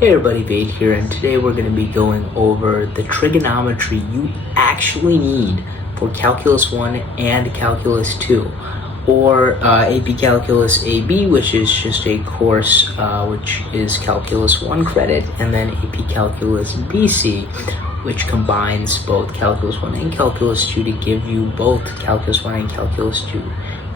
Hey everybody, Vade here, and today we're going to be going over the trigonometry you actually need for Calculus 1 and Calculus 2, or AP Calculus AB, which is just a course which is Calculus 1 credit, and then AP Calculus BC, which combines both Calculus 1 and Calculus 2 to give you both Calculus 1 and Calculus 2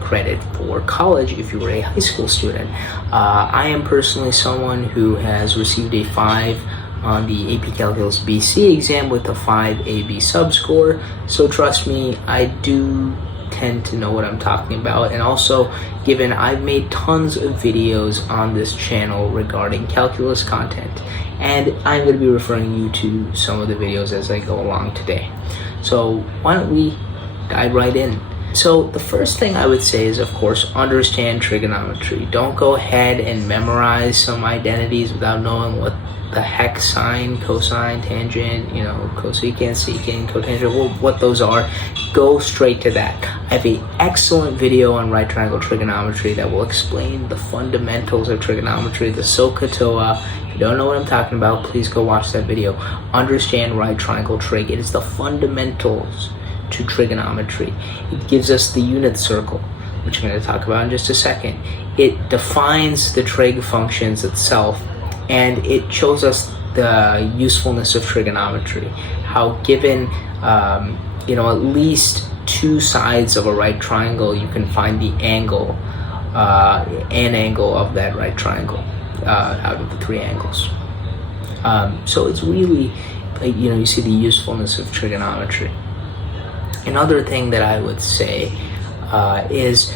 credit for college if you were a high school student. I am personally someone who has received a 5 on the AP Calculus BC exam with a 5 AB subscore, so trust me, I do tend to know what I'm talking about. And also, given I've made tons of videos on this channel regarding calculus content, and I'm going to be referring you to some of the videos as I go along today. So why don't we dive right in? So the first thing I would say is, of course, understand trigonometry. Don't go ahead and memorize some identities without knowing what the heck sine, cosine, tangent, cosecant, secant, cotangent, what those are. Go straight to that. I have an excellent video on right triangle trigonometry that will explain the fundamentals of trigonometry, the SOHCAHTOA. If you don't know what I'm talking about, please go watch that video. Understand right triangle trig. It is the fundamentals to trigonometry. It gives us the unit circle, which I'm going to talk about in just a second. It defines the trig functions itself, and it shows us the usefulness of trigonometry. How given at least two sides of a right triangle, you can find the angle, an angle of that right triangle out of the three angles. So it's really, you see the usefulness of trigonometry. Another thing that I would say is,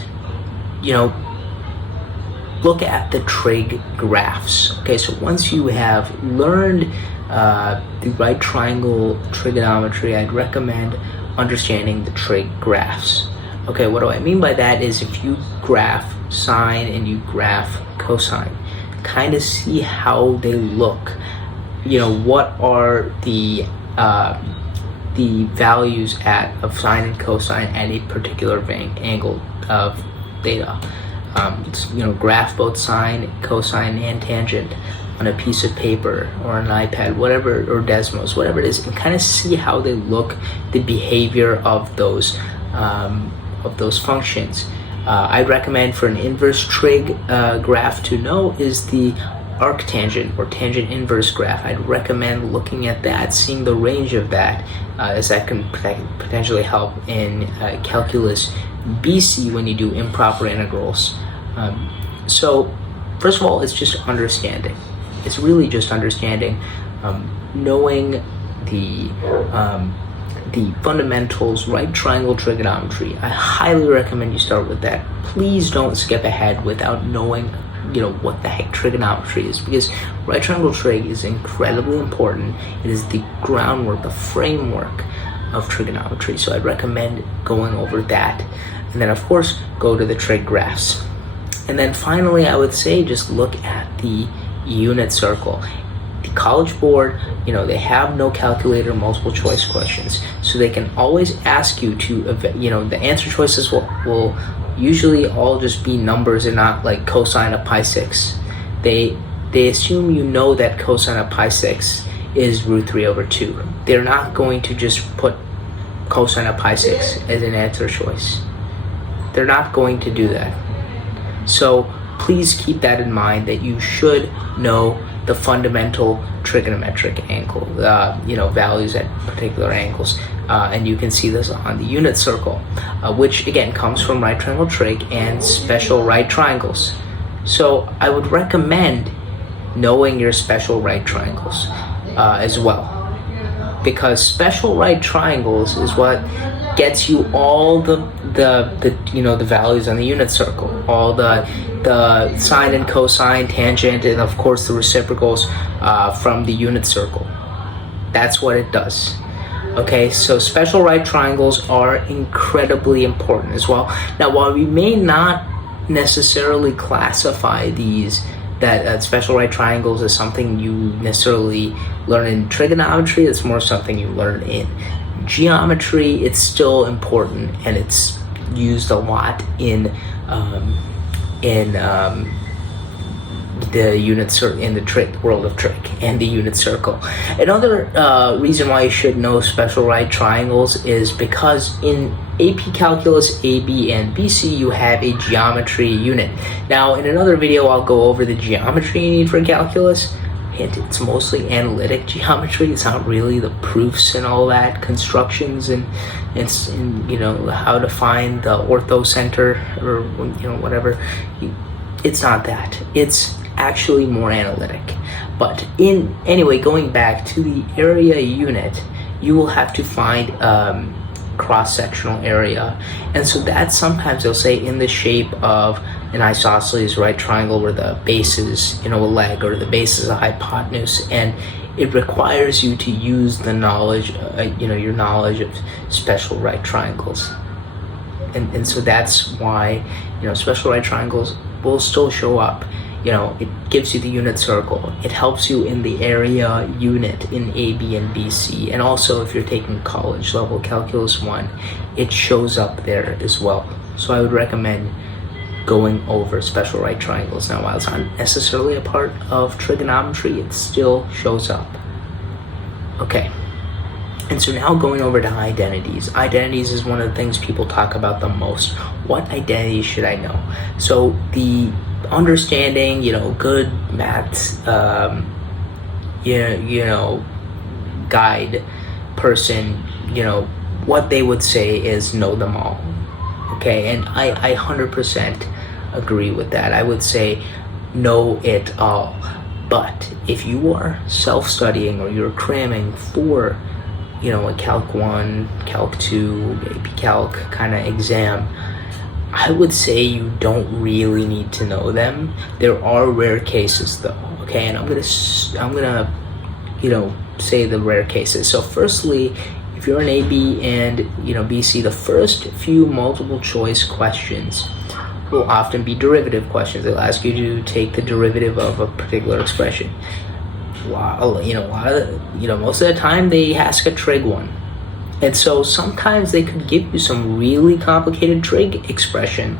look at the trig graphs. Okay, so once you have learned the right triangle trigonometry, I'd recommend understanding the trig graphs. Okay, what do I mean by that is if you graph sine and you graph cosine, kind of see how they look. What are the values of sine and cosine at a particular angle of theta. Graph both sine, cosine, and tangent on a piece of paper or an iPad, whatever, or Desmos, whatever it is, and kind of see how they look, the behavior of those functions. I'd recommend for an inverse trig graph to know is the arctangent or tangent inverse graph. I'd recommend looking at that, seeing the range of that, as that can potentially help in calculus BC when you do improper integrals. So first of all, it's just understanding. It's really just understanding, knowing the fundamentals, right triangle trigonometry. I highly recommend you start with that. Please don't skip ahead without knowing what the heck trigonometry is, because right triangle trig is incredibly important. It is the groundwork, the framework of trigonometry. So I'd recommend going over that, and then of course go to the trig graphs. And then finally, I would say just look at the unit circle. The College Board, they have no calculator multiple choice questions, so they can always ask you to, the answer choices will usually all just be numbers and not like cosine of pi 6. They assume that cosine of pi 6 is root 3 over 2. They're not going to just put cosine of pi 6 as an answer choice. They're not going to do that. So please keep that in mind, that you should know the fundamental trigonometric angle, values at particular angles. And you can see this on the unit circle, which again comes from right triangle trig and special right triangles. So I would recommend knowing your special right triangles as well, because special right triangles is what gets you all the values on the unit circle, all the sine and cosine, tangent, and of course the reciprocals from the unit circle. That's what it does. Okay, so special right triangles are incredibly important as well. Now, while we may not necessarily classify that special right triangles as something you necessarily learn in trigonometry, it's more something you learn in geometry. It's still important, and it's used a lot in the in the trig world of trig and the unit circle. Another reason why you should know special right triangles is because in AP Calculus AB and BC you have a geometry unit. Now in another video I'll go over the geometry you need for calculus. It's mostly analytic geometry. It's not really the proofs and all that, constructions and you know, how to find the orthocenter or, you know, whatever. It's not that. It's actually more analytic. But anyway, going back to the area unit, you will have to find cross-sectional area, and so that sometimes they'll say in the shape of an isosceles right triangle where the base is, you know, a leg, or the base is a hypotenuse, and it requires you to use the knowledge, you know, your knowledge of special right triangles, and so that's why, you know, special right triangles will still show up. You know, it gives you the unit circle. It helps you in the area unit in AB and BC. And also if you're taking college level Calculus 1, it shows up there as well. So I would recommend going over special right triangles. Now, while it's not necessarily a part of trigonometry, it still shows up. Okay. And so now going over to identities. Identities is one of the things people talk about the most. What identities should I know? So the understanding, you know, good maths, you know, guide person, you know, what they would say is know them all. Okay, and I 100% agree with that. I would say know it all. But if you are self-studying or you're cramming for, you know, a Calc 1, Calc 2, AP Calc kind of exam, I would say you don't really need to know them. There are rare cases though, okay? And I'm gonna, you know, say the rare cases. So firstly, if you're an AB and, you know, BC, the first few multiple choice questions will often be derivative questions. They'll ask you to take the derivative of a particular expression. Wow, you know, most of the time they ask a trig one. And so sometimes they could give you some really complicated trig expression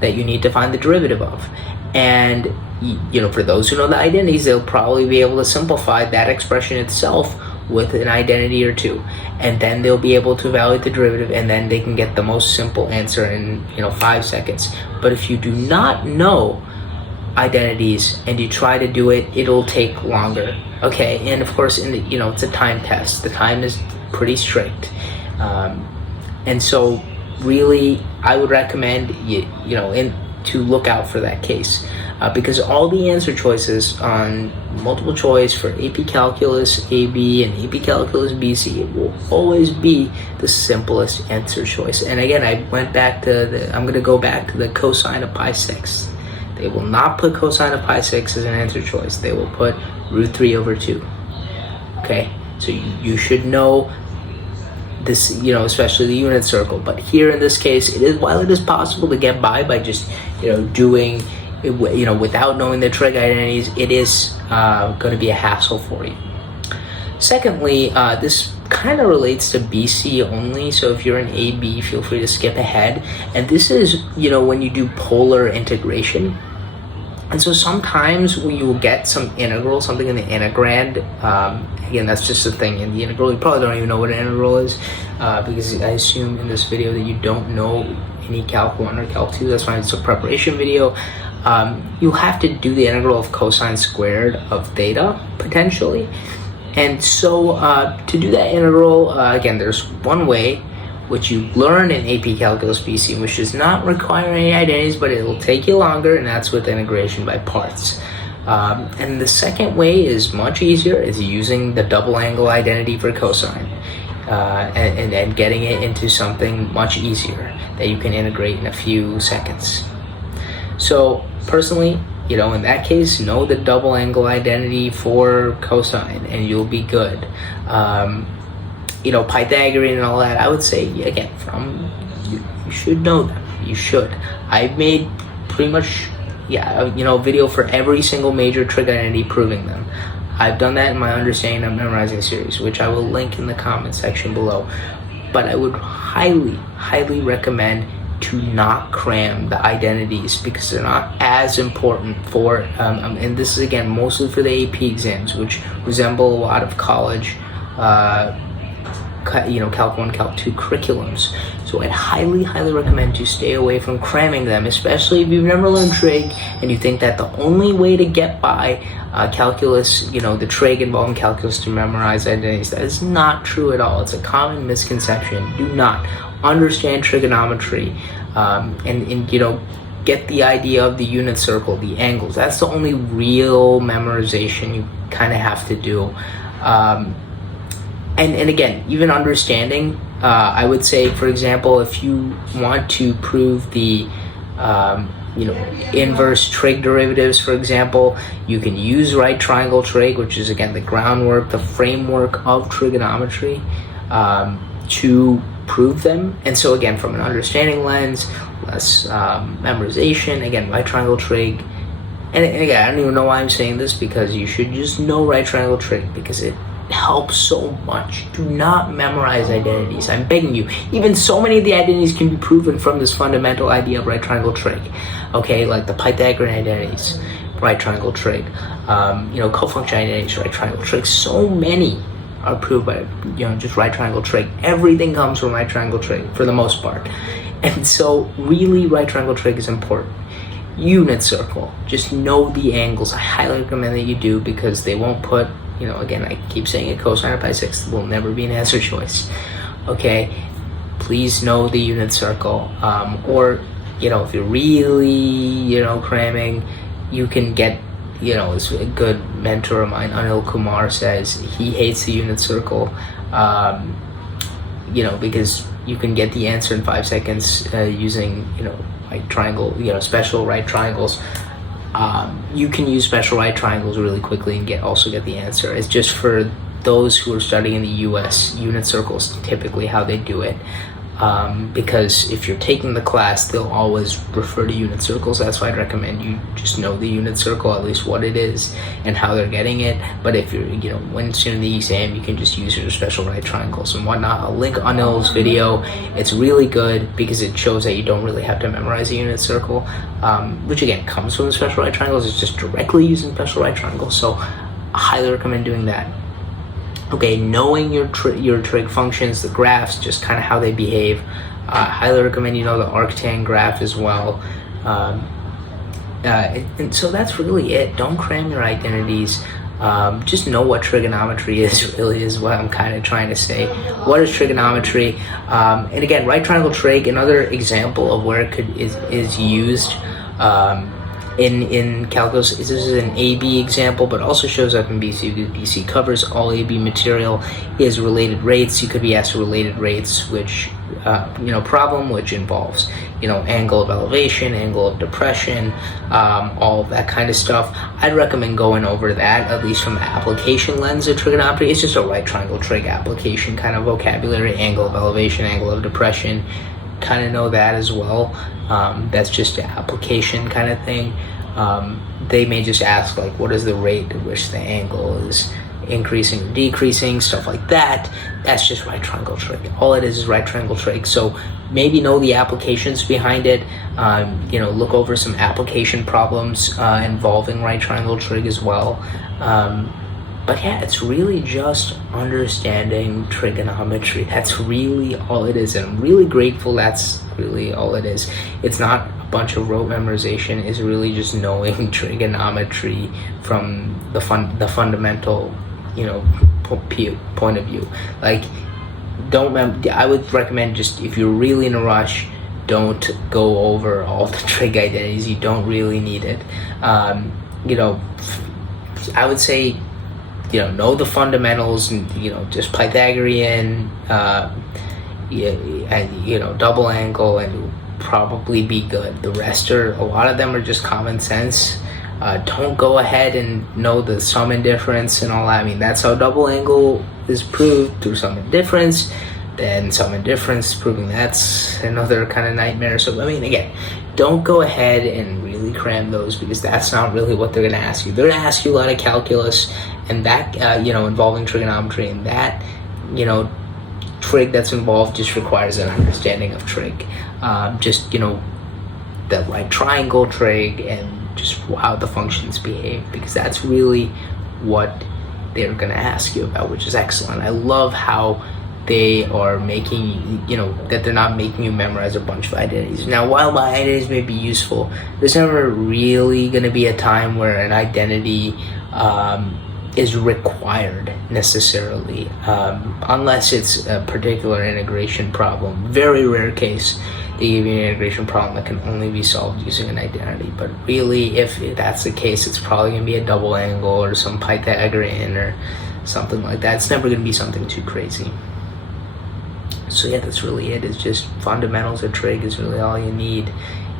that you need to find the derivative of. And, you know, for those who know the identities, they'll probably be able to simplify that expression itself with an identity or two. And then they'll be able to evaluate the derivative, and then they can get the most simple answer in, you know, 5 seconds. But if you do not know identities and you try to do it, it'll take longer. Okay, and of course, you know, it's a time test. The time is pretty strict, and so really I would recommend you know, to look out for that case, because all the answer choices on multiple choice for AP Calculus AB and AP Calculus BC, it will always be the simplest answer choice. And again, I went back to I'm going to go back to the cosine of pi 6. They will not put cosine of pi 6 as an answer choice. They will put √3/2. Okay, so you should know this, you know, especially the unit circle. But here in this case, while it is possible to get by just, you know, doing, you know, without knowing the trig identities, it is going to be a hassle for you. Secondly, this kind of relates to BC only, so if you're an AB, feel free to skip ahead. And this is, you know, when you do polar integration. And so sometimes you will get some integral, something in the integrand. Again, that's just a thing in the integral. You probably don't even know what an integral is, because I assume in this video that you don't know any Calc 1 or Calc 2. That's why it's a preparation video. You'll have to do the integral of cosine squared of theta, potentially. And so to do that integral, again, there's one way, which you learn in AP Calculus BC, which does not require any identities, but it will take you longer, and that's with integration by parts. And the second way is much easier. It's using the double angle identity for cosine, and getting it into something much easier that you can integrate in a few seconds. So personally, you know, in that case, know the double angle identity for cosine and you'll be good. You know, Pythagorean and all that, I would say, again, you should know them. You should. I've made pretty much, you know, a video for every single major trig identity proving them. I've done that in my Understanding of Memorizing series, which I will link in the comment section below. But I would highly, highly recommend to not cram the identities because they're not as important for, and this is again mostly for the AP exams, which resemble a lot of college, Calc 1, Calc 2 curriculums. So I'd highly recommend to stay away from cramming them, especially if you've never learned trig and you think that the only way to get by calculus, the trig involving calculus to memorize identities. That is not true at all. It's a common misconception. Do not understand trigonometry and get the idea of the unit circle, the angles. That's the only real memorization you kind of have to do. And again, even understanding, I would say, for example, if you want to prove the inverse trig derivatives, for example, you can use right triangle trig, which is again the groundwork, the framework of trigonometry, to prove them. And so again, from an understanding lens, less memorization, again, right triangle trig. And again, I don't even know why I'm saying this, because you should just know right triangle trig because it helps so much. Do not memorize identities. I'm begging you. Even so many of the identities can be proven from this fundamental idea of right triangle trig. Okay, like the Pythagorean identities, right triangle trig. Cofunction identities, right triangle trig. So many are proved by just right triangle trig. Everything comes from right triangle trig for the most part. And so really right triangle trig is important. Unit circle, just know the angles. I highly recommend that you do, because they won't put, again, I keep saying it, cosine of pi 6 will never be an answer choice. Okay, please know the unit circle. Or if you're really cramming, you can get, as a good mentor of mine, Anil Kumar, says he hates the unit circle, because you can get the answer in 5 seconds using right triangle, special right triangles. You can use special right triangles really quickly and also get the answer. It's just for those who are studying in the US, unit circles typically how they do it. Because if you're taking the class, they'll always refer to unit circles. That's why I'd recommend you just know the unit circle, at least what it is and how they're getting it. But if you're, once you're in the exam, you can just use your special right triangles and whatnot. I'll link Anil's video. It's really good because it shows that you don't really have to memorize a unit circle, which again comes from the special right triangles. It's just directly using special right triangles. So I highly recommend doing that. Okay, knowing your trig functions, the graphs, just kind of how they behave. Highly recommend you know the arctan graph as well. And so that's really it. Don't cram your identities. Just know what trigonometry is, really, is what I'm kind of trying to say. What is trigonometry? And again, right triangle trig, another example of where it is used in calculus. This is an AB example, but also shows up in BC because BC covers all AB material. Is related rates. You could be asked related rates, which problem which involves angle of elevation, angle of depression, all of that kind of stuff. I'd recommend going over that, at least from the application lens of trigonometry. It's just a right triangle trig application kind of vocabulary. Angle of elevation, angle of depression, kind of know that as well. That's just an application kind of thing. They may just ask, like, what is the rate at which the angle is increasing or decreasing, stuff like that. That's just right triangle trig. All it is right triangle trig. So maybe know the applications behind it. Look over some application problems involving right triangle trig as well. But yeah, it's really just understanding trigonometry. That's really all it is. And I'm really grateful that's really all it is. It's not a bunch of rote memorization. It's really just knowing trigonometry from the fundamental, point of view. Like, I would recommend, just if you're really in a rush, don't go over all the trig identities. You don't really need it. I would say, know the fundamentals, and just Pythagorean, double angle, and you'll probably be good. The rest a lot of them are just common sense. Don't go ahead and know the sum and difference and all that. I mean, that's how double angle is proved, through sum and difference. Then sum and difference proving that's another kind of nightmare. So I mean, again, don't go ahead and really cram those, because that's not really what they're going to ask you. They're going to ask you a lot of calculus and that involving trigonometry, and that trig that's involved just requires an understanding of trig. Just, you know, the right triangle trig and just how the functions behave, because that's really what they're going to ask you about, which is excellent. I love how they are making, you know, that they're not making you memorize a bunch of identities. Now, while my identities may be useful, there's never really going to be a time where an identity is required necessarily, unless it's a particular integration problem. Very rare case they give you an integration problem that can only be solved using an identity. But really, if that's the case, it's probably going to be a double angle or some Pythagorean or something like that. It's never going to be something too crazy. So yeah, that's really it. It's just fundamentals of trig is really all you need.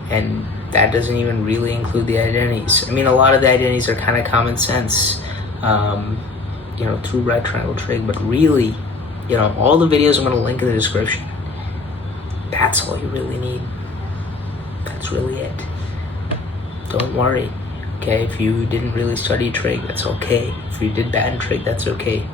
And that doesn't even really include the identities. I mean, a lot of the identities are kind of common sense, you know, through right triangle trig, but really, you know, all the videos I'm going to link in the description, that's all you really need. That's really it. Don't worry, okay? If you didn't really study trig, that's okay. If you did bad in trig, that's okay.